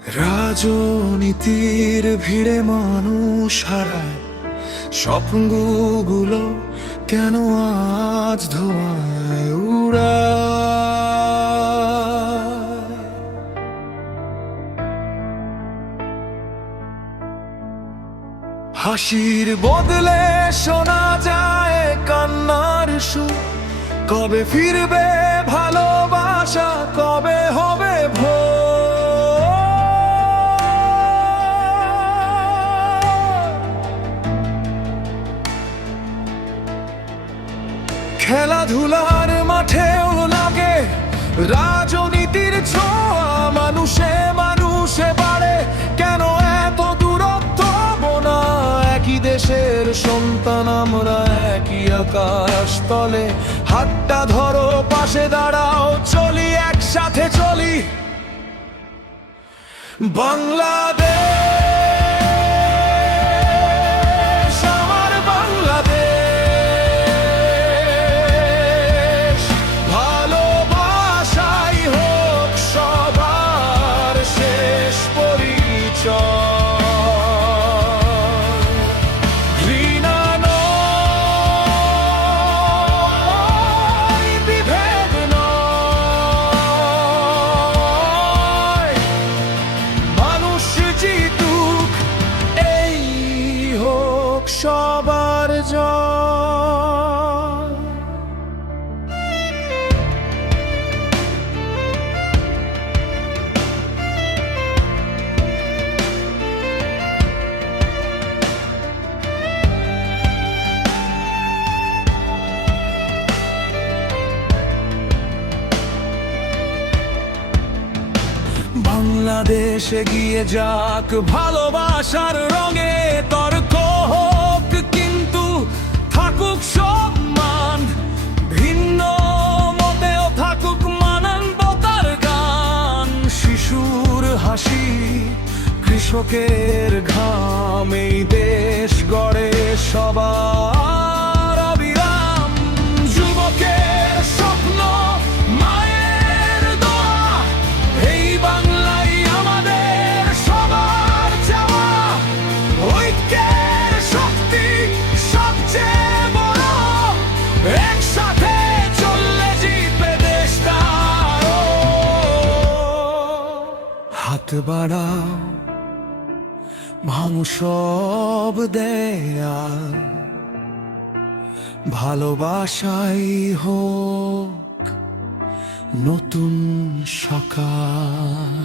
রাজনীতির ভিড়ে মানুষ হারায় স্বপ্নগুলো, কেন আজ ধোঁয়ায় উড়ায়? হাসির বদলে শোনা যায় কান্নার সুর। কবে ফিরবে ভালোবাসা, কবে হবে ভোর? খেলাধুলার মাঠেও লাগে রাজনীতির ছোঁয়া। মানুষে মানুষে বাড়ে কেন এত দূরত্ব? বোনা একই দেশের সন্তান আমরা, একই আকাশ তলে। হাতটা ধরো, পাশে দাঁড়াও, চলি একসাথে চলি। বাংলাদেশ আমার বাংলাদেশ, ভালোবাসাই হোক সবার শেষ পরিচয়। ঘৃণা নয়, বিভেদ নয়, মানুষ জিতুক, এই হোক সবার জয়। বাংলাদেশ এগিয়ে যাক ভালোবাসার রঙে। তর্ক হোক কিন্তু থাকুক সম্মান, ভিন্ন মতেও থাকুক মানবতার গান। শিশুর হাসি, কৃষকের ঘাম, এই দেশ গড়ে সবার অবিরাম। যুবকের স্বপ্ন, মায়ের দোয়া, এই বাংলাই আমাদের সবার চাওয়া। ঐক্যের শক্তি সবচেয়ে বড়, একসাথে চললে জিতবে দেশটা আরো। হাত বাড়াও, ভাঙো সব দেয়াল, ভালোবাসাই হোক নতুন সকাল।